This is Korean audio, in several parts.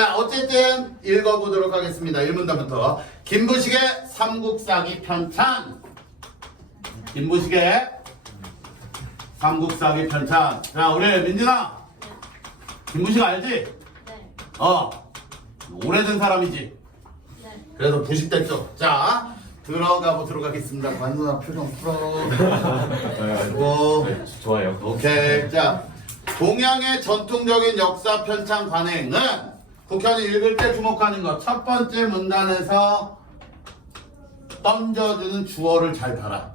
자, 어쨌든 읽어보도록 하겠습니다. 1문단부터. 김부식의 삼국사기 편찬. 김부식의 삼국사기 편찬. 자, 우리 민진아. 김부식 알지? 네. 오래된 사람이지. 네. 그래서 부식됐죠. 자, 들어가 보도록 하겠습니다. 관순아 표정 풀어. 아이고. 네, 좋아요. 오케이. 자, 동양의 전통적인 역사 편찬 관행은 국현이 읽을 때 주목하는 것. 첫 번째 문단에서 던져주는 주어를 잘 봐라.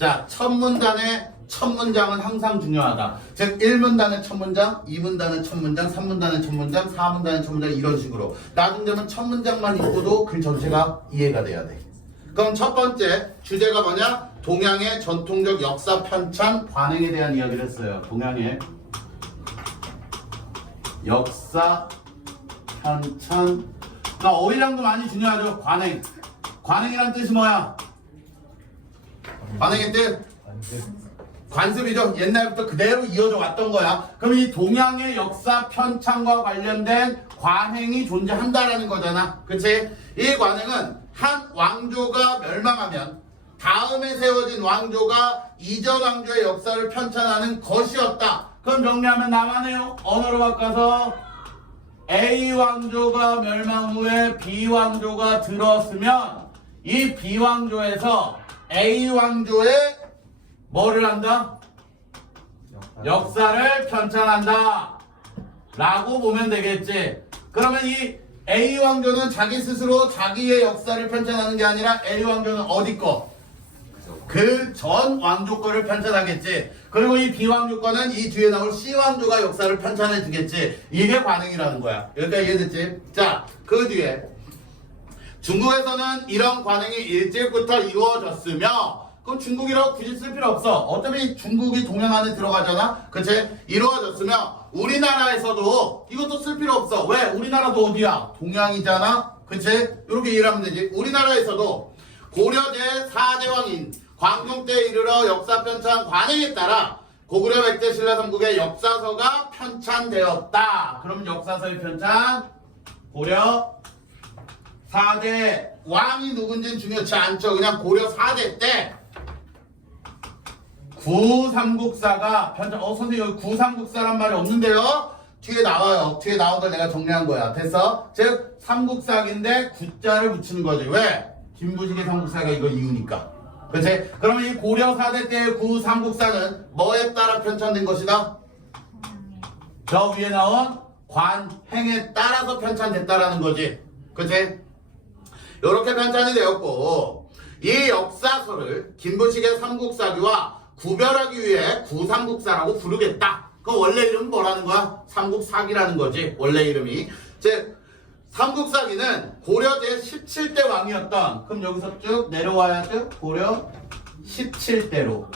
자, 첫 문단의 첫 문장은 항상 중요하다. 즉 1문단의 첫 문장, 2문단의 첫 문장, 3문단의 첫 문장, 4문단의 첫 문장 이런 식으로 나중 되면 첫 문장만 읽고도 글 전체가 이해가 돼야 돼. 그럼 첫 번째 주제가 뭐냐? 동양의 전통적 역사 편찬 관행에 대한 이야기를 했어요. 동양의 역사 편찬. 그러니까 어휘량도 많이 중요하죠. 관행. 관행이란 뜻이 뭐야? 관행의 뜻? 관습이죠. 옛날부터 그대로 이어져 왔던 거야. 그럼 이 동양의 역사 편찬과 관련된 관행이 존재한다라는 거잖아. 그치? 이 관행은 한 왕조가 멸망하면 다음에 세워진 왕조가 이전 왕조의 역사를 편찬하는 것이었다. 그럼 정리하면 나만해요. 언어로 바꿔서 A 왕조가 멸망 후에 B 왕조가 들었으면 이 B 왕조에서 A 왕조의 뭐를 한다? 역사를 편찬한다 라고 보면 되겠지. 그러면 이 A 왕조는 자기 스스로 자기의 역사를 편찬하는 게 아니라 A 왕조는 어디 거? 그 전 왕조 거를 편찬하겠지. 그리고 이 B 왕조 거는 이 뒤에 나올 C 왕조가 역사를 편찬해 주겠지. 이게 관행이라는 거야. 여기까지 이해됐지? 자, 그 뒤에 중국에서는 이런 관행이 일찍부터 이루어졌으며, 그럼 중국이라고 굳이 쓸 필요 없어. 어차피 중국이 동양 안에 들어가잖아. 그치? 이루어졌으며 우리나라에서도 이것도 쓸 필요 없어. 왜? 우리나라도 어디야? 동양이잖아. 그치? 이렇게 이해를 하면 되지. 우리나라에서도 고려 제4대왕인 광종 때에 이르러 역사 편찬 관행에 따라 고구려 백제 신라 삼국의 역사서가 편찬되었다. 그럼 역사서의 편찬 고려 4대 왕이 누군지는 중요치 않죠. 그냥 고려 4대 때 구삼국사가 편찬. 선생님 여기 구삼국사란 말이 없는데요? 뒤에 나와요. 뒤에 나온 걸 내가 정리한 거야. 됐어? 즉 삼국사기인데 구자를 붙이는 거지. 왜? 김부식의 삼국사가 이거 이유니까. 그치? 그러면 이 고려 4대 때의 구삼국사는 뭐에 따라 편찬된 것이다? 저 위에 나온 관행에 따라서 편찬됐다라는 거지. 그치? 이렇게 편찬이 되었고, 이 역사서를 김부식의 삼국사기와 구별하기 위해 구삼국사라고 부르겠다. 그 원래 이름은 뭐라는 거야? 삼국사기라는 거지. 원래 이름이. 즉 삼국사기는 고려 제17대 왕이었던, 그럼 여기서 쭉 내려와야죠. 고려 17대로.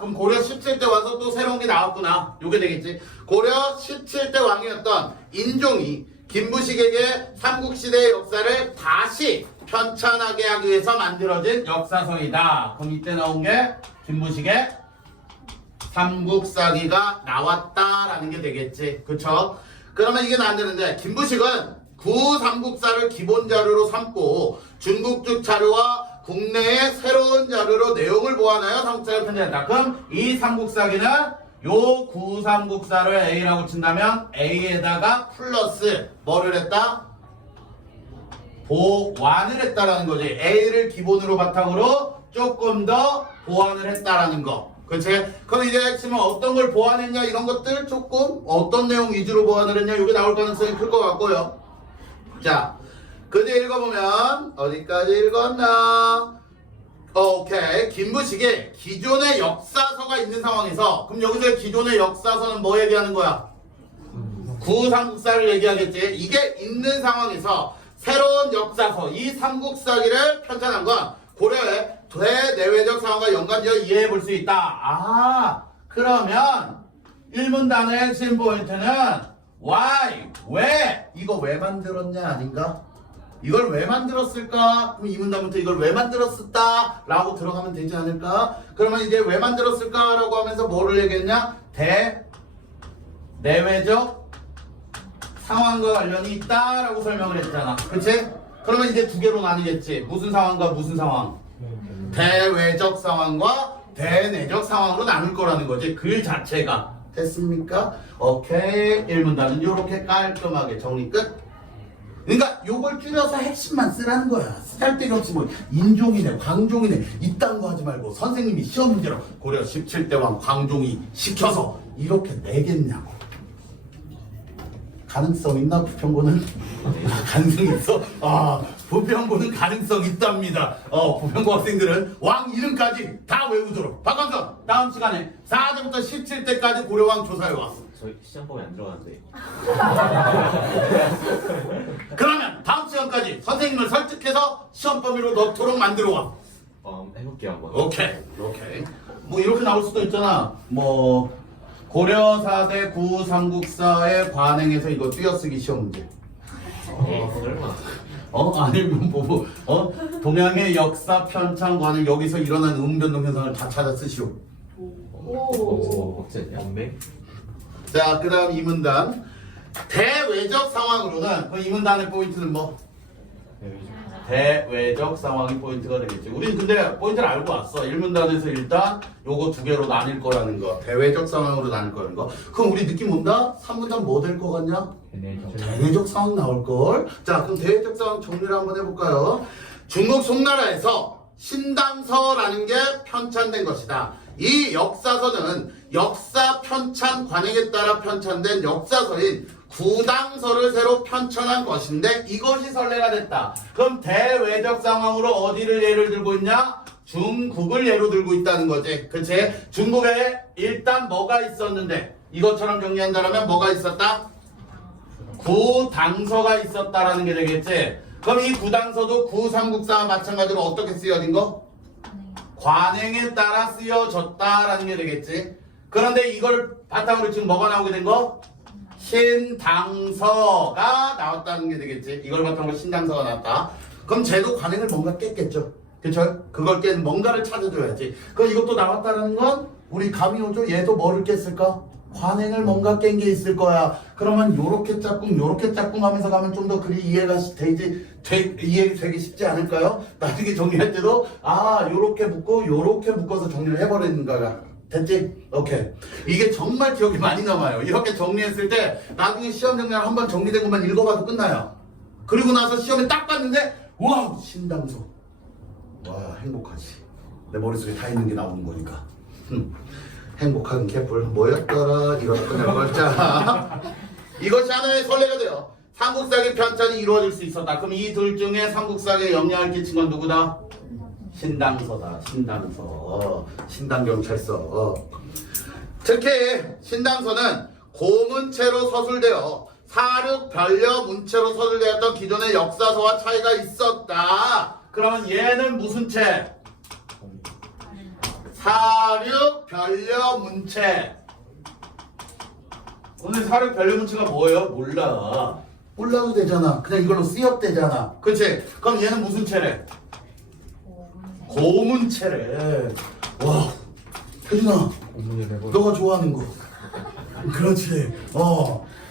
그럼 고려 17대 와서 또 새로운 게 나왔구나. 요게 되겠지. 고려 17대 왕이었던 인종이 김부식에게 삼국시대의 역사를 다시 편찬하게 하기 위해서 만들어진 역사서이다. 그럼 이때 나온 게 김부식의 삼국사기가 나왔다라는 게 되겠지. 그쵸? 그러면 이게 안 되는데, 김부식은 구삼국사를 기본 자료로 삼고 중국적 자료와 국내의 새로운 자료로 내용을 보완하여 삼국사를 편찬했다. 그럼 이 삼국사기는 요 구삼국사를 A라고 친다면 A에다가 플러스 뭐를 했다? 보완을 했다라는 거지. A를 기본으로 바탕으로 조금 더 보완을 했다라는 거. 그치? 그럼 이제 핵심은 어떤 걸 보완했냐 이런 것들 조금 어떤 내용 위주로 보완을 했냐 이게 나올 가능성이 클 것 같고요. 자, 그 뒤에 읽어보면 어디까지 읽었나? 오케이. 김부식의 기존의 역사서가 있는 상황에서, 그럼 여기서 기존의 역사서는 뭐 얘기하는 거야? 구삼국사를 얘기하겠지. 이게 있는 상황에서 새로운 역사서, 이 삼국사기를 편찬한 건 고려의 대내외적 상황과 연관지어 이해해 볼 수 있다. 그러면 1문단의 핵심 포인트는 why, 왜, 이거 왜 만들었냐 아닌가? 이걸 왜 만들었을까? 그럼 이 문단부터 이걸 왜 만들었을까? 라고 들어가면 되지 않을까? 그러면 이제 왜 만들었을까? 라고 하면서 뭐를 얘기했냐? 대내외적 상황과 관련이 있다라고 설명을 했잖아. 그치? 그러면 이제 두 개로 나뉘겠지. 무슨 상황과 무슨 상황? 대외적 상황과 대내적 상황으로 나눌 거라는 거지. 글 자체가. 됐습니까? 오케이. 1문단은 이렇게 깔끔하게 정리 끝. 그러니까 요걸 줄여서 핵심만 쓰라는 거야. 쓸데기 없이 뭐 인종이네 광종이네 이딴 거 하지 말고 선생님이 시험 문제로 고려 17대 왕 광종이 시켜서 이렇게 내겠냐고. 가능성 있나 부평고는? 가능성 있어? 부평고는 가능성 있답니다. 부평고 학생들은 왕 이름까지 다 외우도록. 박광선 다음 시간에 4대부터 17대까지 고려왕 조사해와. 저희 시험법에 안 들어가는데. 그러면 다음 시간까지 선생님을 설득해서 시험 범위로 넣도록 만들어와. 해볼게요 한번. 오케이. 뭐 이렇게 나올 수도 있잖아. 뭐 고려 4대 구 삼국사의 관행에서 이거 띄어쓰기 시험 문제. 설마. 아니면 뭐 동양의 역사 편찬 관행 여기서 일어난 음변동 현상을 다 찾아 쓰시오. 연맹? 자, 그 다음 2문단. 대외적 상황으로는 그 2문단의 포인트는 뭐? 대외적 상황이 포인트가 되겠지. 우린 근데 포인트를 알고 왔어. 1문단에서 일단 요거 두 개로 나뉠 거라는 거. 대외적 상황으로 나뉠 거라는 거. 그럼 우리 느낌 온다? 3문단 뭐 될 거 같냐? 대내적 상황 나올걸? 자, 그럼 대외적 상황 정리를 한번 해볼까요? 중국 송나라에서 신당서라는 게 편찬된 것이다. 이 역사서는 역사 편찬 관행에 따라 편찬된 역사서인 구당서를 새로 편찬한 것인데 이것이 선례가 됐다. 그럼 대외적 상황으로 어디를 예를 들고 있냐? 중국을 예로 들고 있다는 거지. 그치? 중국에 일단 뭐가 있었는데 이것처럼 정리한다면 뭐가 있었다? 구당서가 있었다라는 게 되겠지. 그럼 이 구당서도 구삼국사와 마찬가지로 어떻게 쓰여진 거? 관행에 따라 쓰여졌다라는 게 되겠지. 그런데 이걸 바탕으로 지금 뭐가 나오게 된 거? 신당서가 나왔다는 게 되겠지. 이걸 바탕으로 신당서가 나왔다. 그럼 쟤도 관행을 뭔가 깼겠죠. 그쵸? 그걸 깬 뭔가를 찾아줘야지. 그럼 이것도 나왔다는 건 우리 감이 오죠? 얘도 뭐를 깼을까? 관행을 뭔가 깬 게 있을 거야. 그러면 요렇게 짝꿍 하면서 가면 좀 더 글이 이해가 되기 쉽지 않을까요? 나중에 정리할 때도 요렇게 묶어서 정리를 해버리는 거야. 됐지? 오케이. 이게 정말 기억이 많이 남아요. 이렇게 정리했을 때 나중에 시험 정리를 한번 정리된 것만 읽어봐도 끝나요. 그리고 나서 시험에 딱 봤는데 와 신당서. 와 행복하지. 내 머릿속에 다 있는 게 나오는 거니까. 행복한 캐플 뭐였더라 이렇게 끝낼 걸. 자 이것이 하나의 선례가 돼요. 삼국사기 편찬이 이루어질 수 있었다. 그럼 이 둘 중에 삼국사기에 영향을 끼친 건 누구다? 신당서다. 신당경찰서. 특히 신당서는 고문체로 서술되어 사륙, 변려, 문체로 서술되었던 기존의 역사서와 차이가 있었다. 그러면 얘는 무슨 체? 사륙, 변려, 문체. 오늘 사륙, 변려, 문체가 뭐예요? 몰라도 되잖아. 그냥 이걸로 쓰였대잖아. 그치? 그럼 얘는 무슨 체래? 고문체래. 와, 혜준아, 너가 좋아하는 거. 그렇지.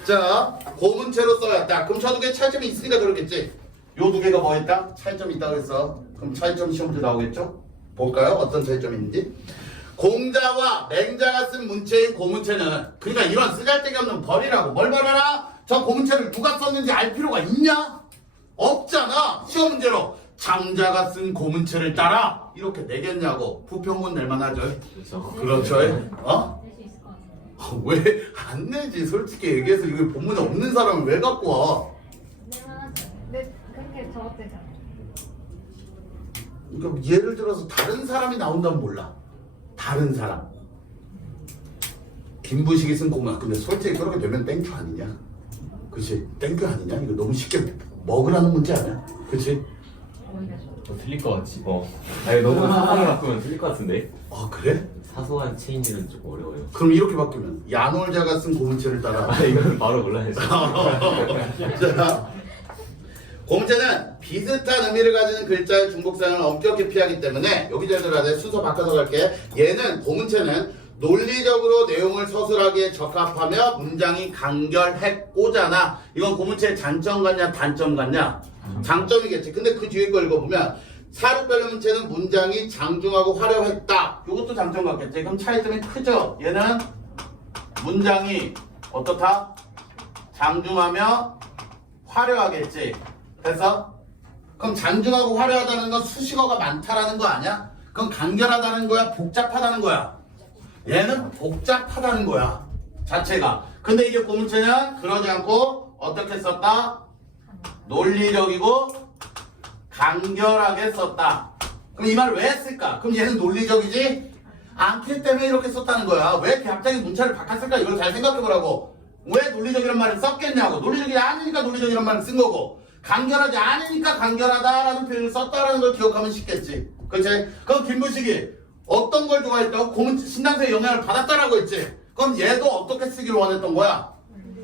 자, 고문체로 써였다. 그럼 저 두 개 차이점이 있으니까 그러겠지. 요 두 개가 뭐 했다? 차이점이 있다고 했어. 그럼 차이점 시험 문제 나오겠죠? 볼까요? 어떤 차이점이 있는지. 공자와 맹자가 쓴 문체인 고문체는 그러니까 이런 쓰잘데기 없는 벌이라고. 뭘 벌어라? 저 고문체를 누가 썼는지 알 필요가 있냐? 없잖아. 시험 문제로. 장자가 쓴 고문체를 따라 이렇게 내겠냐고. 부평군 낼만하죠? 그렇죠. 왜 안 내지? 솔직히 얘기해서 이거 본문에 없는 사람을 왜 갖고 와? 네, 그렇게 적었대잖아. 그러니까 예를 들어서 다른 사람이 나온다면 몰라. 다른 사람. 김부식이 쓴 고문. 근데 솔직히 그렇게 되면 땡큐 아니냐? 그치? 땡큐 아니냐? 이거 너무 쉽게 먹으라는 문제 아니야? 그치? 틀릴 것 같지. 아니 너무 사소하게 바꾸면 틀릴 것 같은데. 그래? 사소한 체인지는 좀 어려워요. 그럼 이렇게 바꾸면 야놀자가 쓴 고문체를 따라. 이건 바로 몰라야지. 자, 고문체는 비슷한 의미를 가지는 글자의 중복 사용을 엄격히 피하기 때문에 여기 잘 들어야 돼. 순서 바꿔서 갈게. 얘는 고문체는 논리적으로 내용을 서술하기에 적합하며 문장이 간결했고잖아. 이건 고문체의 장점 같냐 단점 같냐? 장점이겠지. 근데 그 뒤에 걸 읽어보면 사륙별의 문체는 문장이 장중하고 화려했다. 이것도 장점 같겠지. 그럼 차이점이 크죠. 얘는 문장이 어떻다? 장중하며 화려하겠지. 그래서 그럼 장중하고 화려하다는 건 수식어가 많다라는 거 아니야? 그럼 간결하다는 거야? 복잡하다는 거야? 얘는 복잡하다는 거야. 자체가. 근데 이게 고문체는 그러지 않고 어떻게 썼다? 논리적이고 간결하게 썼다. 그럼 이 말을 왜 했을까? 그럼 얘는 논리적이지 않기 때문에 이렇게 썼다는 거야. 왜 갑자기 문체를 바꿨을까? 이걸 잘 생각해보라고. 왜 논리적이란 말을 썼겠냐고. 논리적이지 않으니까 논리적이란 말을 쓴 거고, 간결하지 않으니까 간결하다라는 표현을 썼다라는 걸 기억하면 쉽겠지. 그렇지? 그럼 김부식이 어떤 걸 좋아했다고? 고문 신당세의 영향을 받았다라고 했지. 그럼 얘도 어떻게 쓰기를 원했던 거야?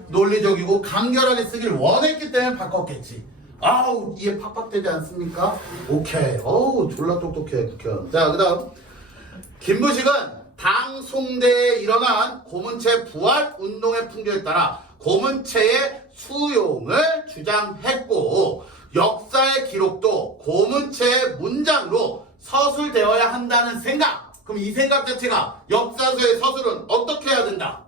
논리적이고 간결하게 쓰기를 원했기 때문에 바꿨겠지. 아우, 이해 팍팍 되지 않습니까? 오케이. 어우, 졸라 똑똑해, 국현. 자, 그 다음. 김부식은 당 송대에 일어난 고문체 부활 운동의 풍조에 따라 고문체의 수용을 주장했고, 역사의 기록도 고문체의 문장으로 서술되어야 한다는 생각. 그럼 이 생각 자체가 역사서의 서술은 어떻게 해야 된다?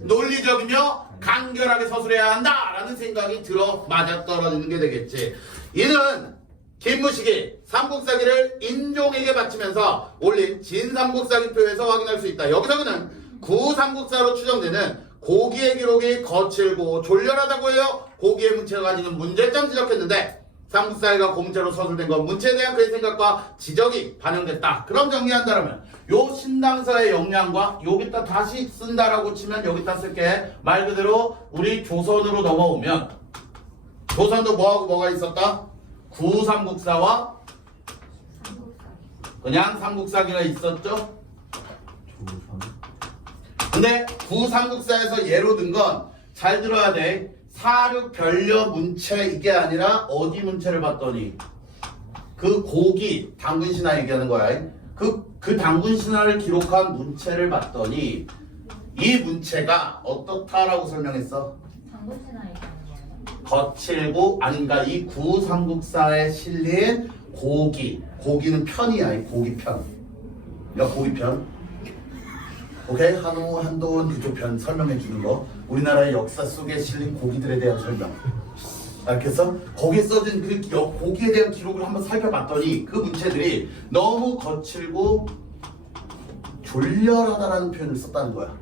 논리적이며 간결하게 서술해야 한다라는 생각이 들어 맞아떨어지는 게 되겠지. 이는 김무식이 삼국사기를 인종에게 바치면서 올린 진삼국사기표에서 확인할 수 있다. 여기서 그는 구삼국사로 추정되는 고기의 기록이 거칠고 졸렬하다고 해요. 고기의 문체가 가지는 문제점 지적했는데 삼국사기가 고문체로 서술된 건 문체에 대한 그의 생각과 지적이 반영됐다. 그럼 정리한다면 요 신당사의 역량과 여기다 다시 쓴다라고 치면 여기다 쓸게. 말 그대로 우리 조선으로 넘어오면 조선도 뭐하고 뭐가 있었다? 구삼국사와 그냥 삼국사기가 있었죠. 근데 구삼국사에서 예로 든 건 잘 들어야 돼. 사륙 변려 문체 이게 아니라 어디 문체를 봤더니 그 고기 당군 신화 얘기하는 거야. 그 당군 신화를 기록한 문체를 봤더니 이 문체가 어떻다라고 설명했어? 당구치나 얘기하는 거예요. 거칠고 아닌가 이 구삼국사에 실린 고기는 편이야. 이 고기편. 야 고기편. 오케이? 한우, 한돈 그쪽 편 설명해 주는 거. 우리나라의 역사 속에 실린 고기들에 대한 설명. 알겠어? 거기에 써진 그 고기에 대한 기록을 한번 살펴봤더니 그 문체들이 너무 거칠고 졸렬하다라는 표현을 썼다는 거야.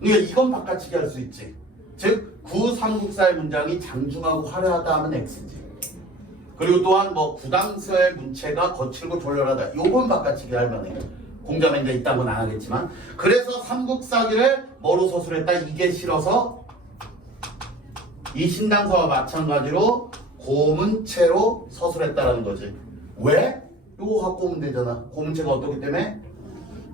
그러니까 이건 바꿔치기 할 수 있지. 즉 구삼국사의 문장이 장중하고 화려하다 하면 X지. 그리고 또한 뭐 구당서의 문체가 거칠고 졸렬하다. 요건 바꿔치기 할 만해. 공자면 이제 이딴 건 안 하겠지만. 그래서 삼국사기를 뭐로 서술했다? 이게 싫어서 이 신당서와 마찬가지로 고문체로 서술했다라는 거지. 왜? 요거 갖고 오면 되잖아. 고문체가 어떻기 때문에?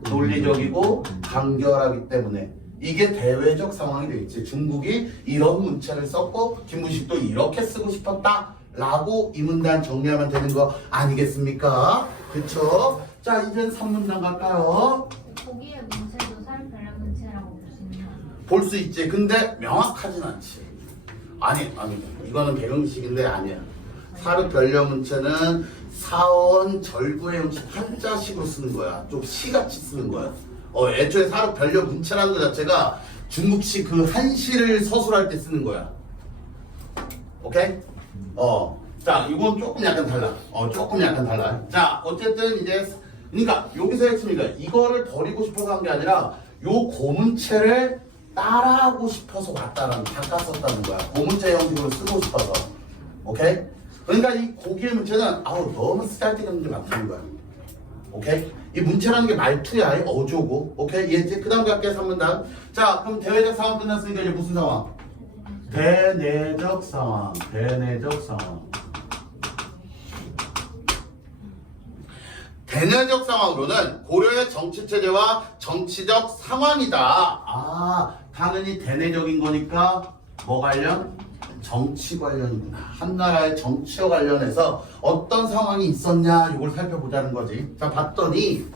논리적이고 간결하기 때문에. 이게 대외적 상황이 되겠지. 중국이 이런 문체를 썼고 김무식도 이렇게 쓰고 싶었다 라고 이 문단 정리하면 되는 거 아니겠습니까? 그쵸? 자, 이젠 3문단 갈까요? 고기의 문체도 사륙 변려 문체라고 볼 수 있나요? 볼 수 있지. 근데 명확하진 않지. 아니 이거는 배경식인데 아니야. 사륙 변려 문체는 사원 절구의 형식 한자식으로 쓰는 거야. 좀 시같이 쓰는 거야. 애초에 사륙 변려 문체라는 것 자체가 중국식 그 한시를 서술할 때 쓰는 거야. 오케이? 자, 이건 조금 약간 달라. 조금 약간 달라. 자, 어쨌든 이제 그러니까 여기서 핵심이니까 이거를 버리고 싶어서 한 게 아니라 요 고문체를 따라하고 싶어서 왔다라는 바꿨었다는 거야. 고문체 형식으로 쓰고 싶어서. 오케이? 그러니까 이 고기의 문체는 너무 쓰잘데기 게 많다는 거야. 오케이? 이 문체라는 게 말투야. 어조고. 오케이? 이해했지? 그 다음 갈게 3문단. 자, 그럼 대외적 상황 끝났으니까 이제 무슨 상황? 대내적 상황. 대내적 상황. 대내적 상황으로는 고려의 정치체제와 정치적 상황이다. 당연히 대내적인 거니까 뭐 관련? 정치 관련이구나. 한 나라의 정치와 관련해서 어떤 상황이 있었냐 이걸 살펴보자는 거지. 자, 봤더니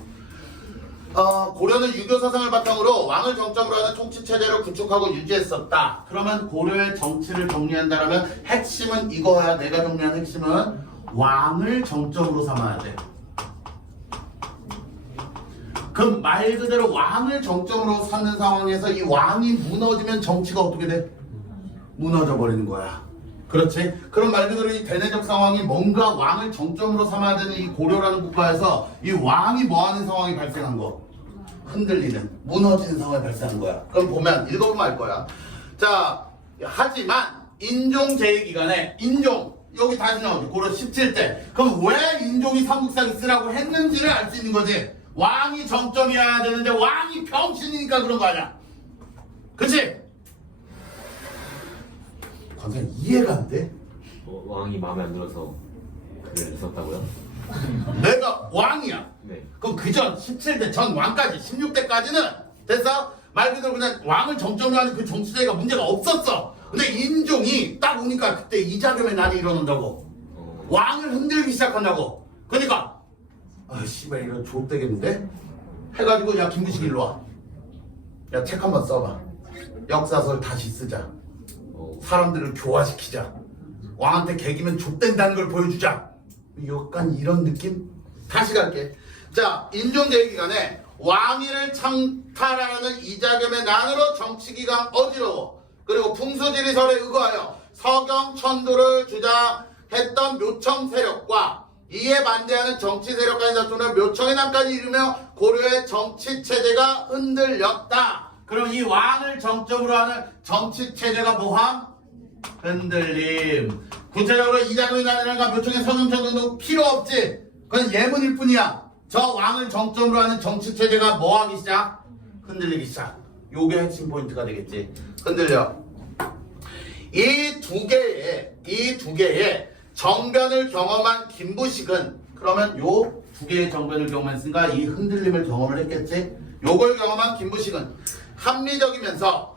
고려는 유교 사상을 바탕으로 왕을 정점으로 하는 통치 체제를 구축하고 유지했었다. 그러면 고려의 정치를 정리한다라면 핵심은 이거야. 내가 정리한 핵심은 왕을 정점으로 삼아야 돼. 그럼 말 그대로 왕을 정점으로 삼는 상황에서 이 왕이 무너지면 정치가 어떻게 돼? 무너져 버리는 거야. 그렇지? 그럼 말 그대로 이 대내적 상황이 뭔가 왕을 정점으로 삼아야 되는 이 고려라는 국가에서 이 왕이 뭐하는 상황이 발생한 거? 흔들리는, 무너지는 상황이 발생한 거야. 그럼 보면, 읽어보면 알 거야. 자, 하지만 인종제위기간에 인종, 여기 다시 나오죠. 고려 17대. 그럼 왜 인종이 삼국사기 쓰라고 했는지를 알 수 있는 거지. 왕이 정점이어야 되는데 왕이 병신이니까 그런 거 아니야. 그치? 선생님 이해가 안 돼? 왕이 마음에 안 들어서 글을 썼다고요? 내가 왕이야. 네. 그럼 그전 17대 전 왕까지 16대까지는 됐어? 말 그대로 그냥 왕을 정점으로 하는 그 정치제가 문제가 없었어. 근데 인종이 딱 오니까 그때 이자겸의 난이 일어난다고. 왕을 흔들기 시작한다고. 그러니까 아 씨발 이거 좆되겠는데? 해가지고 야 김구식 일로 와. 야 책 한번 써봐. 역사설 다시 쓰자. 사람들을 교화시키자. 왕한테 개기면 좆된다는 걸 보여주자. 약간 이런 느낌? 다시 갈게. 자, 인종제위 기간에 왕위를 창탈하는 이자겸의 난으로 정치기강 어지러워. 그리고 풍수지리설에 의거하여 서경 천도를 주장했던 묘청 세력과 이에 반대하는 정치 세력까지 작동해 묘청의 난까지 이르며 고려의 정치 체제가 흔들렸다. 그럼 이 왕을 정점으로 하는 정치 체제가 뭐함? 흔들림. 구체적으로 이자겸의 난이라든가 묘청의 서경천도는 필요 없지. 그건 예문일 뿐이야. 저 왕을 정점으로 하는 정치 체제가 뭐 하기 시작? 흔들리기 시작. 요게 핵심 포인트가 되겠지. 흔들려. 이 두 개의 정변을 경험한 김부식은 그러면 요 두 개의 정변을 경험했으니까 이 흔들림을 경험을 했겠지. 요걸 경험한 김부식은 합리적이면서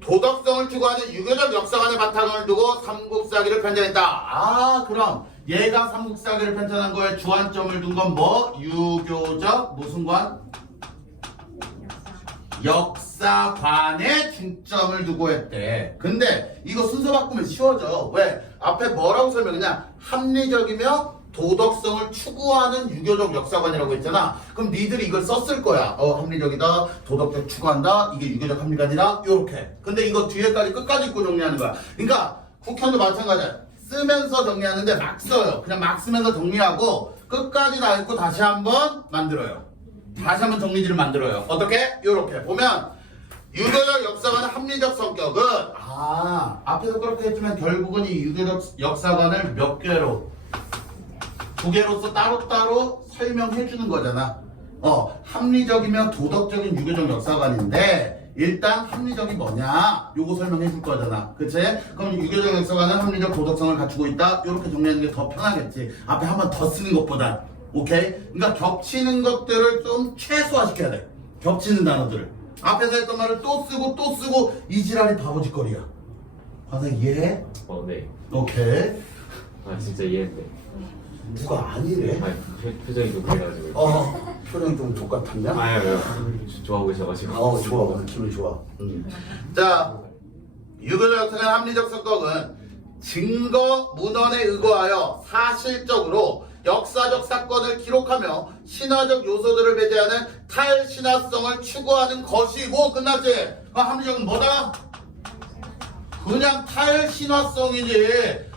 도덕성을 추구하는 유교적 역사관의 바탕을 두고 삼국사기를 편찬했다. 아 그럼 얘가 삼국사기를 편찬한 거에 주안점을 둔 건 뭐? 유교적 무슨 관? 역사관에 중점을 두고 했대. 근데 이거 순서 바꾸면 쉬워져. 왜? 앞에 뭐라고 설명했냐? 합리적이며 도덕성을 추구하는 유교적 역사관이라고 했잖아. 그럼 니들이 이걸 썼을 거야. 합리적이다, 도덕적 추구한다, 이게 유교적 합리관이다, 요렇게. 근데 이거 뒤에까지 끝까지 읽고 정리하는 거야. 그러니까 국현도 마찬가지야. 쓰면서 정리하는데 막 써요. 그냥 막 쓰면서 정리하고 끝까지 다 읽고 다시 한번 만들어요. 다시 한번 정리지를 만들어요. 어떻게? 요렇게 보면 유교적 역사관의 합리적 성격은 앞에서 그렇게 했지만 결국은 이 유교적 역사관을 몇 개로? 두 개로서 따로따로 설명해 주는 거잖아. 합리적이면 도덕적인 유교적 역사관인데 일단 합리적이 뭐냐? 요거 설명해 줄 거잖아. 그치? 그럼 유교적 역사관은 합리적 도덕성을 갖추고 있다. 요렇게 정리하는 게 더 편하겠지. 앞에 한 번 더 쓰는 것보다. 오케이? 그러니까 겹치는 것들을 좀 최소화시켜야 돼. 겹치는 단어들을. 앞에서 했던 말을 또 쓰고 이 지랄이 바보짓거리야. 과연 이해해? 네. 오케이. 아 진짜 이해했네. 누가 아니래? 아 표정이 좀 그래가지고. 표정이 좀 똑같았냐? 아유 좋아하고 계셔가지고. 좋아. 기분 좋아. 자, 유교적 역사관 합리적 성격은 증거 문헌에 의거하여 사실적으로 역사적 사건을 기록하며 신화적 요소들을 배제하는 탈신화성을 추구하는 것이고 끝났지? 그 합리적은 뭐다? 그냥 탈신화성이지.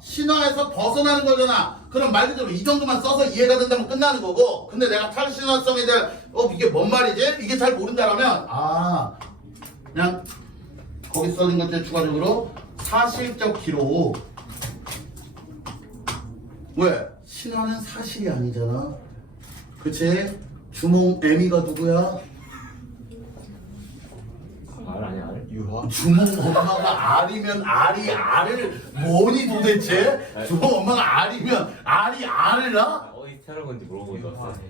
신화에서 벗어나는 거잖아. 그럼 말 그대로 이 정도만 써서 이해가 된다면 끝나는 거고. 근데 내가 탈신화성에 대한 이게 뭔 말이지? 이게 잘 모른다라면 그냥 거기 써진 것 중에 추가적으로 사실적 기록. 왜? 신화는 사실이 아니잖아. 그치? 주몽 애미가 누구야? 알 아니야 알? 유화? 주몽 엄마가 알이면 알이 알을 뭐니 도대체? 주몽 엄마가 알이면 알이 알을 낳아? 어디 태어난 건지 물어보고 왔어.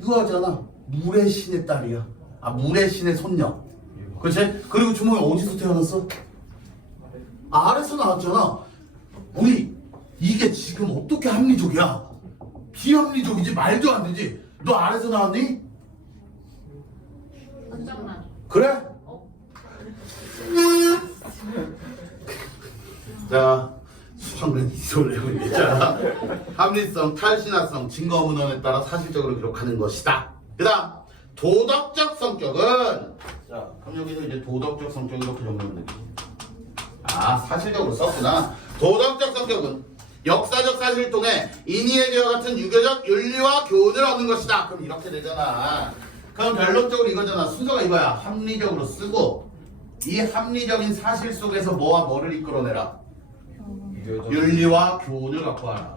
유화잖아. 물의 신의 딸이야. 물의 신의 손녀. 그치? 그리고 주몽이 어디서 태어났어? 알에서 나왔잖아. 우리 이게 지금 어떻게 합리적이야? 비합리적이지. 말도 안 되지. 너 아래서 나왔니? 걱정만. 그래? 자, 수학은 이솔레고 자, 합리성, 탈신화성, 증거 문헌에 따라 사실적으로 기록하는 것이다. 그다음 도덕적 성격은 자, 그럼 여기서 이제 도덕적 성격 이렇게 정리하면 되겠지. 아, 사실적으로 썼구나. 도덕적 성격은 역사적 사실을 통해 인의에 대와 같은 유교적 윤리와 교훈을 얻는 것이다. 그럼 이렇게 되잖아. 그럼 결론적으로 이거잖아. 순서가 이거야. 합리적으로 쓰고 이 합리적인 사실 속에서 뭐와 뭐를 이끌어내라. 윤리와 교훈을 갖고 와라.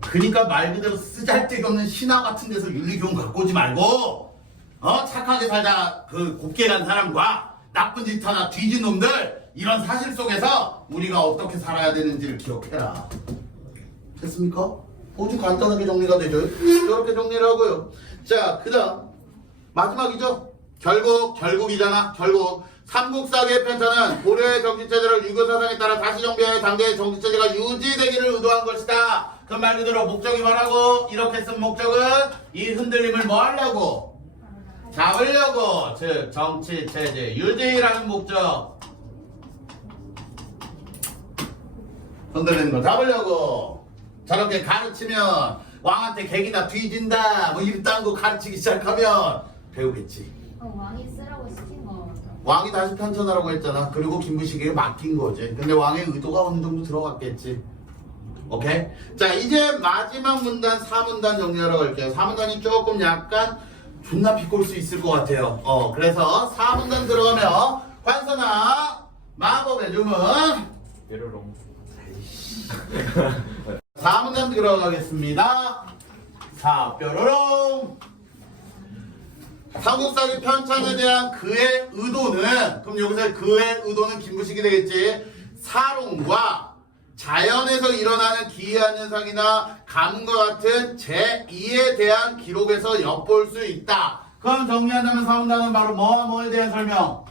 그러니까 말 그대로 쓰잘데기 없는 신화 같은 데서 윤리 교훈 갖고 오지 말고 착하게 살자 그 곱게 간 사람과 나쁜 짓 하나 뒤진 놈들 이런 사실 속에서 우리가 어떻게 살아야 되는지를 기억해라. 됐습니까? 아주 간단하게 정리가 되죠. 이렇게 정리를 하고요. 자, 그 다음 마지막이죠. 결국이잖아. 결국 삼국사기의 편찬은 고려의 정치체제를 유교사상에 따라 다시 정비하여 당대의 정치체제가 유지되기를 의도한 것이다. 그 말 그대로 목적이 뭐라고? 이렇게 쓴 목적은 이 흔들림을 뭐 하려고? 잡으려고. 즉 정치체제 유지라는 목적. 흔들리는 걸 잡으려고. 저렇게 가르치면 왕한테 객이나 뒤진다 뭐 이딴 거 가르치기 시작하면 배우겠지. 왕이 쓰라고 시킨 거. 왕이 다시 편찬하라고 했잖아. 그리고 김부식에게 맡긴 거지. 근데 왕의 의도가 어느 정도 들어갔겠지. 오케이? 자, 이제 마지막 문단 4문단 정리하러 갈게요. 4문단이 조금 약간 존나 비꼴 수 있을 것 같아요. 그래서 4문단 들어가면 환선아 마법의 주문 뾰로롱. 4문단 들어가겠습니다. 자, 뾰로롱. 삼국사기 편찬에 대한 그의 의도는, 그럼 여기서 그의 의도는 김부식이 되겠지. 사롱과 자연에서 일어나는 기이한 현상이나 감과 같은 제2에 대한 기록에서 엿볼 수 있다. 그럼 정리한다면 4문단은 바로 뭐와 뭐에 대한 설명?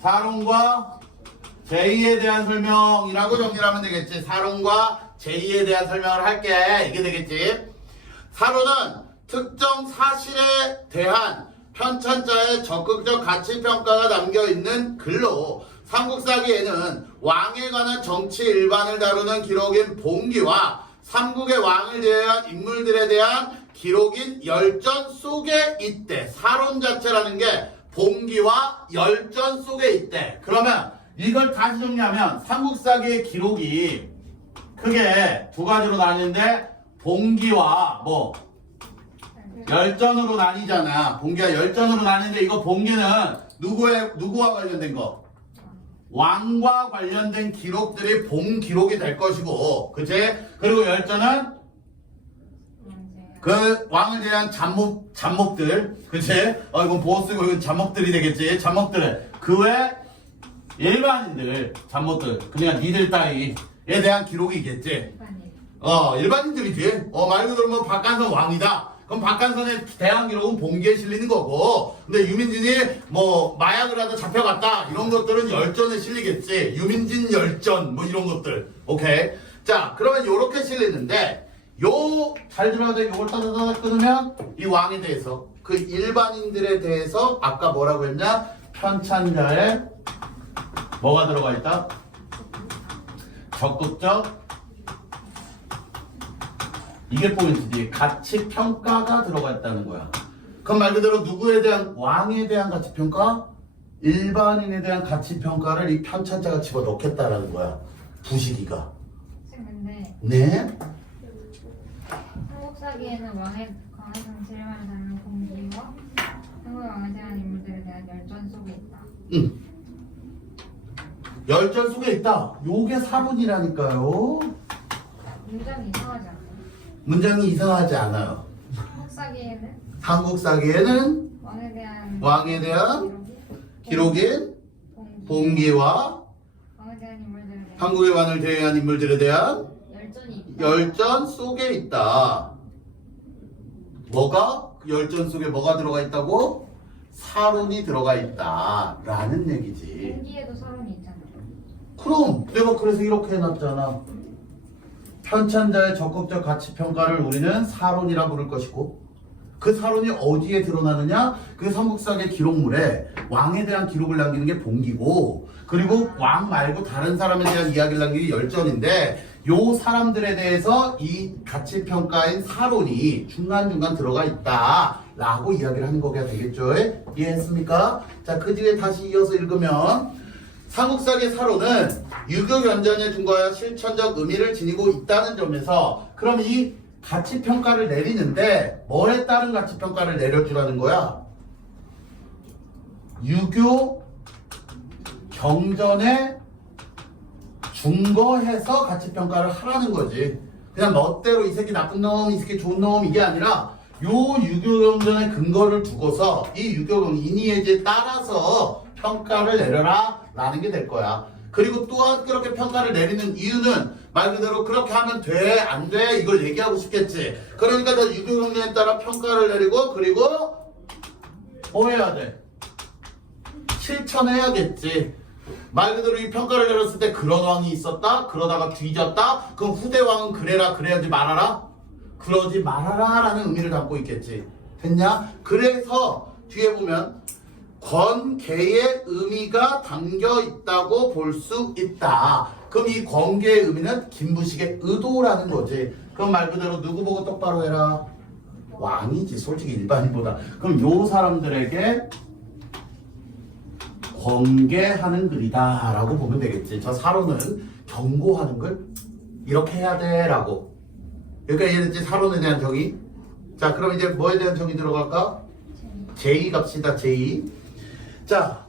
사롱과 제2에 대한 설명이라고 정리를 하면 되겠지. 사론과 제2에 대한 설명을 할게. 이게 되겠지. 사론은 특정 사실에 대한 편찬자의 적극적 가치평가가 담겨있는 글로 삼국사기에는 왕에 관한 정치 일반을 다루는 기록인 봉기와 삼국의 왕을 대한 인물들에 대한 기록인 열전 속에 있대. 사론 자체라는 게 봉기와 열전 속에 있대. 그러면 이걸 다시 정리하면 삼국사기의 기록이 크게 두 가지로 나뉘는데 봉기와 뭐 열전으로 나뉘잖아. 봉기와 열전으로 나뉘는데 이거 봉기는 누구와 관련된 거? 왕과 관련된 기록들이 봉기록이 될 것이고, 그치? 그리고 열전은 그 왕을 대한 잡목들, 그치? 이건 보호 쓰고 이건 잡목들이 되겠지. 잡목들. 그 외 일반인들, 잡목들, 그냥 니들 따위에 대한 기록이겠지. 일반인들이지. 말 그대로 뭐 박간선 왕이다. 그럼 박간선의 대한 기록은 봉기에 실리는 거고, 근데 유민진이 뭐 마약을 하다 잡혀갔다 이런 것들은 열전에 실리겠지. 유민진 열전 뭐 이런 것들. 오케이. 자, 그러면 요렇게 실리는데 잘 들어야 돼. 요걸 따다다다 끊으면 이 왕에 대해서 그 일반인들에 대해서 아까 뭐라고 했냐? 편찬자의 뭐가 들어가 있다? 적극적, 이게 포인트지. 가치평가가 들어가 있다는 거야. 그럼 말 그대로 누구에 대한, 왕에 대한 가치평가? 일반인에 대한 가치평가를 이 편찬자가 집어넣겠다라는 거야. 부식이가. 근데 네? 삼국사기에는 왕의 정치를 다루는 봉기와 한국의 왕에 대한 인물들에 대한 열전 속에 있다. 응. 열전 속에 있다. 요게 사본이라니까요. 문장이 이상하지 않아요? 문장이 이상하지 않아요. 삼국사기에는 왕에 대한 기록인 봉기와 한국의 왕을 대한 인물들에 대한 열전 속에 있다. 뭐가? 그 열전 속에 뭐가 들어가 있다고? 사론이 들어가 있다 라는 얘기지. 봉기에도 사론이 있잖아요. 그럼 내가 그래서 이렇게 해놨잖아. 편찬자의 적극적 가치평가를 우리는 사론이라 부를 것이고 그 사론이 어디에 드러나느냐? 그 삼국사의 기록물에 왕에 대한 기록을 남기는 게 봉기고 그리고 왕 말고 다른 사람에 대한 이야기를 남기는 열전인데 요 사람들에 대해서 이 가치평가인 사론이 중간중간 들어가 있다 라고 이야기를 하는 거가 되겠죠. 이해했습니까? 자, 그 뒤에 다시 이어서 읽으면 삼국사의 사론은 유교 견전에 준거하여 실천적 의미를 지니고 있다는 점에서 그럼 이 가치평가를 내리는데 뭐에 따른 가치평가를 내려주라는 거야? 유교 경전에 준거해서 가치평가를 하라는 거지. 그냥 멋대로 이 새끼 나쁜 놈, 이 새끼 좋은 놈 이게 아니라 요 유교 경전에 근거를 두고서 이 유교 인의예지에 따라서 평가를 내려라 라는 게 될 거야. 그리고 또한 그렇게 평가를 내리는 이유는 말 그대로 그렇게 하면 돼, 안 돼 이걸 얘기하고 싶겠지. 그러니까 더 유교 경전에 따라 평가를 내리고 그리고 뭐 해야 돼? 실천해야겠지. 말 그대로 이 평가를 내렸을 때 그런 왕이 있었다? 그러다가 뒤졌다? 그럼 후대 왕은 그래라 그래야지 말아라? 그러지 말아라 라는 의미를 담고 있겠지. 됐냐? 그래서 뒤에 보면 권계의 의미가 담겨 있다고 볼 수 있다. 그럼 이 권계의 의미는 김부식의 의도라는 거지. 그럼 말 그대로 누구 보고 똑바로 해라? 왕이지 솔직히 일반인보다. 그럼 요 사람들에게 권계하는 글이다 라고 보면 되겠지. 저 사론은 경고하는 글 이렇게 해야 돼 라고. 그러니까 이해됐지? 사론에 대한 정의. 자, 그럼 이제 뭐에 대한 정의 들어갈까? 제2 갑시다. 제2. 자,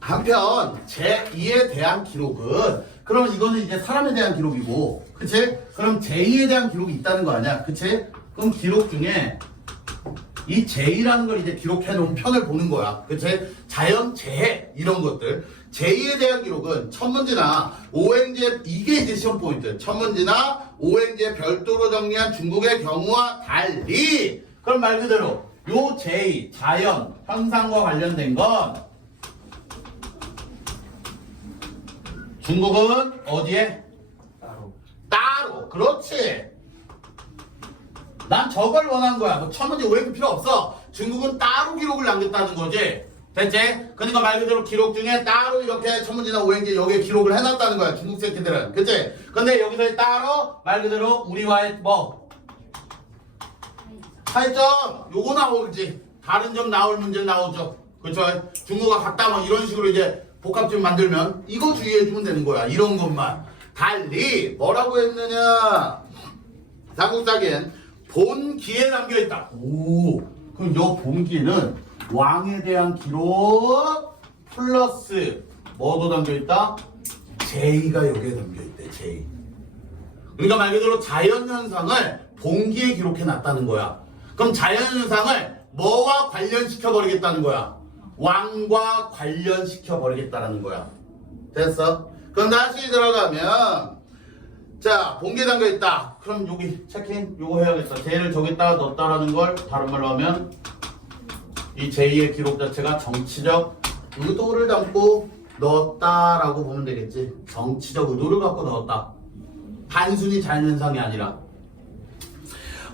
한편 제2에 대한 기록은 그러면 이거는 이제 사람에 대한 기록이고 그치? 그럼 제2에 대한 기록이 있다는 거 아니야? 그치? 그럼 기록 중에 이 제2라는 걸 이제 기록해 놓은 편을 보는 거야. 그치? 자연, 재해 이런 것들. 제2에 대한 기록은 천문지나 오행지의 이게 이제 시험 포인트. 천문지나 오행지의 별도로 정리한 중국의 경우와 달리 그럼 말 그대로 요 제2 자연 현상과 관련된 건 중국은 어디에? 따로. 그렇지. 난 저걸 원한 거야. 뭐 천문지 오행지 필요 없어. 중국은 따로 기록을 남겼다는 거지. 됐지? 그러니까 말 그대로 기록 중에 따로 이렇게 천문지나 오행지 여기에 기록을 해놨다는 거야. 중국 새끼들은. 그치? 근데 여기서 따로 말 그대로 우리와의 뭐 차이점 요거 나오지. 다른 점 나올 문제 나오죠. 그쵸? 중국과 같다 뭐 이런 식으로 이제 복합점 만들면 이거 주의해주면 되는 거야. 이런 것만. 달리 뭐라고 했느냐? 삼국사기엔 본기에 담겨있다. 오, 그럼 요 본기는 왕에 대한 기록 플러스 뭐도 담겨있다? 제2가 여기에 담겨있대. 제2. 그러니까 말 그대로 자연현상을 본기에 기록해놨다는 거야. 그럼 자연현상을 뭐와 관련시켜버리겠다는 거야? 왕과 관련시켜버리겠다는 거야. 됐어? 그럼 다시 들어가면 자, 본기에 담겨있다. 그럼 여기 체크인 요거 해야겠다. 제1을 저기다가 넣었다라는 걸 다른 말로 하면 이 제2의 기록 자체가 정치적 의도를 담고 넣었다라고 보면 되겠지. 정치적 의도를 갖고 넣었다. 단순히 자연현상이 아니라.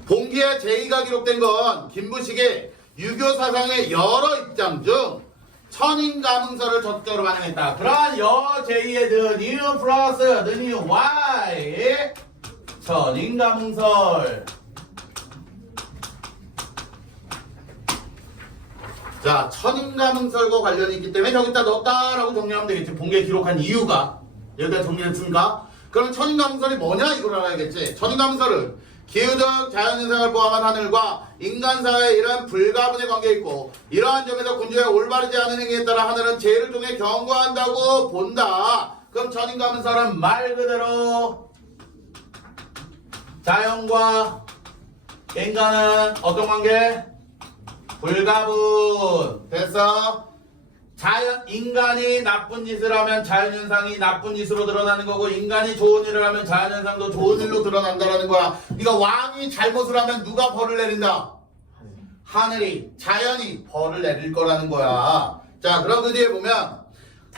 본기에 제2가 기록된 건 김부식의 유교 사상의 여러 입장 중 천인가문설을 적극적으로 반영했다. 그러한 제2의 the new plus the new y 천인가문설. 자, 천인가문설과 관련이 있기 때문에 여기다 넣었다라고 정리하면 되겠지. 본기에 기록한 이유가 여기다 정리했으니까. 그럼 천인가문설이 뭐냐 이걸 알아야겠지. 천인가문설은 기후적 자연현상을 포함한 하늘과 인간사회의 이러한 불가분의 관계에 있고 이러한 점에서 군주의 올바르지 않은 행위에 따라 하늘은 죄를 통해 경고한다고 본다. 그럼 천인가문설은 말 그대로 자연과 인간은 어떤 관계? 불가분. 됐어? 인간이 나쁜 짓을 하면 자연현상이 나쁜 짓으로 드러나는 거고 인간이 좋은 일을 하면 자연현상도 좋은 일로 드러난다라는 거야. 그러니까 왕이 잘못을 하면 누가 벌을 내린다? 하늘이, 자연이 벌을 내릴 거라는 거야. 자, 그럼 그 뒤에 보면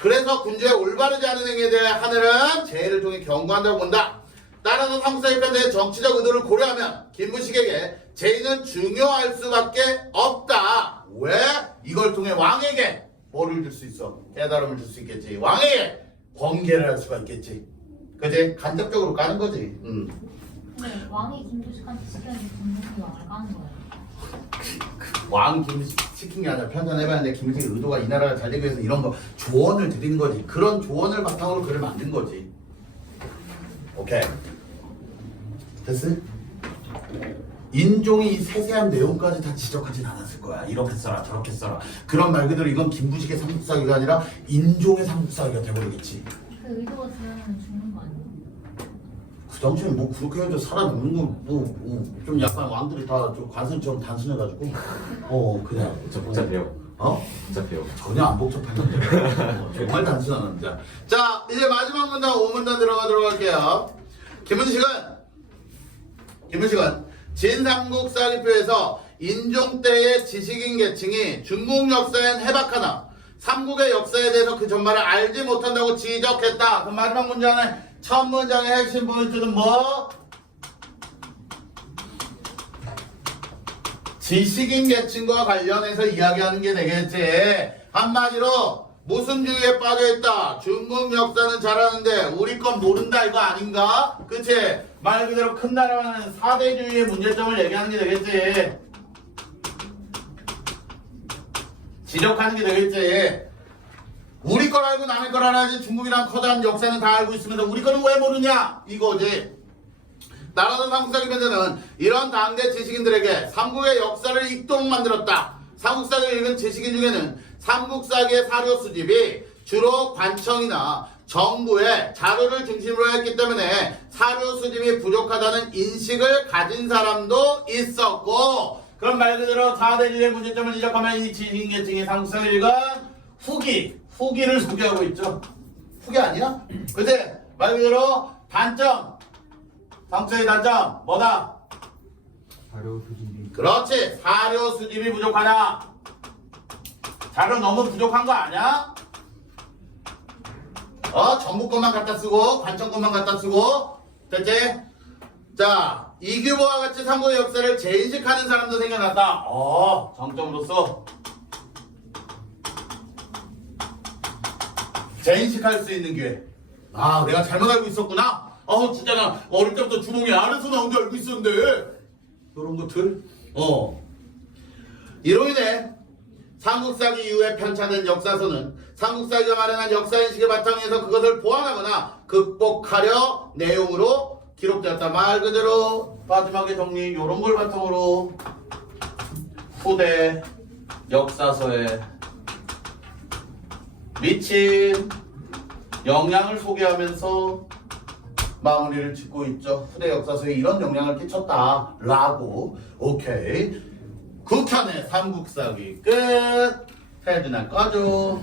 그래서 군주의 올바르지 않은 행위에 대해 하늘은 죄를 통해 경고한다고 본다. 따라서 삼국사기 편의 정치적 의도를 고려하면 김부식에게 제의는 중요할 수밖에 없다. 왜? 이걸 통해 왕에게 뭐를 줄 수 있어? 깨달음을 줄 수 있겠지. 왕에게 권계를 할 수가 있겠지. 그지? 간접적으로 까는 거지. 근데 왕이 김부식한테 시켰는데 김부식이 왕을 까는 거예요. 왕 김부식 시킨 게 아니라 편찬해봤는데 김부식의 의도가 이 나라가 잘 되기 위해서 이런 거 조언을 드리는 거지. 그런 조언을 바탕으로 글을 만든 거지. 오케이. 됐어? 인종이 이 세세한 내용까지 다 지적하진 않았을 거야. 이렇게 써라 저렇게 써라. 그런 말 그대로 이건 김부식의 삼국사기가 아니라 인종의 삼국사기가 돼버리겠지. 그 의도가 들으면 죽는 거 아니에요? 그 당시에 뭐 그렇게 해도 살아남는 거좀 약간 왕들이 다 좀 관습처럼 단순해가지고 그냥 진짜 복잡해요. 복잡해요. 전혀 안 복잡한데 정말 단순한 남자. 자 이제 마지막 문단 5문단 들어가도록 할게요. 김은식은 진삼국사기표에서 인종 때의 지식인 계층이 중국 역사엔 해박하나 삼국의 역사에 대해서 그 전말을 알지 못한다고 지적했다. 그럼 마지막 문장의 첫 문장의 핵심 포인트는 뭐? 지식인 계층과 관련해서 이야기하는 게 되겠지. 한마디로 무슨 주의에 빠져있다. 중국 역사는 잘하는데 우리 건 모른다 이거 아닌가? 그치? 말 그대로 큰 나라와는 사대주의의 문제점을 얘기하는 게 되겠지. 지적하는 게 되겠지. 우리 걸 알고 남의 걸 알아야지. 중국이란 커다란 역사는 다 알고 있으면서 우리 거는 왜 모르냐 이거지. 나라는 삼국사기 편에는 이런 당대 지식인들에게 삼국의 역사를 읽도록 만들었다. 삼국사기를 읽은 지식인 중에는 삼국사기의 사료 수집이 주로 관청이나 정부의 자료를 중심으로 했기 때문에 사료 수집이 부족하다는 인식을 가진 사람도 있었고, 그런 말 그대로 4대주의 문제점을 지적하면 이 지식인계층이 삼국사기를 읽은 후기를 소개하고 있죠. 후기 아니야? 근데 말 그대로 단점, 삼국사기 단점 뭐다? 사료 수집이. 그렇지. 사료 수집이 부족하다. 자료 너무 부족한 거 아니야? 정부 것만 갖다 쓰고 관청 것만 갖다 쓰고 됐지? 자, 이규보와 같이 삼국의 역사를 재인식하는 사람도 생겨났다. 장점으로서 재인식할 수 있는 기회. 내가 잘못 알고 있었구나. 진짜 나 어릴 때부터 주몽이 아래서 나온 줄 알고 있었는데. 이런 것들. 이로 인해 삼국사기 이후에 편찬된 역사서는 삼국사기가 마련한 역사인식의 바탕에서 그것을 보완하거나 극복하려 내용으로 기록되었다. 말 그대로 마지막에 정리 이런 걸 바탕으로 후대 역사서에 미친 영향을 소개하면서 마무리를 짓고 있죠. 후대 역사서에 이런 영향을 끼쳤다 라고. 오케이. 국현의 삼국사기 끝. 헤드나 꺼줘.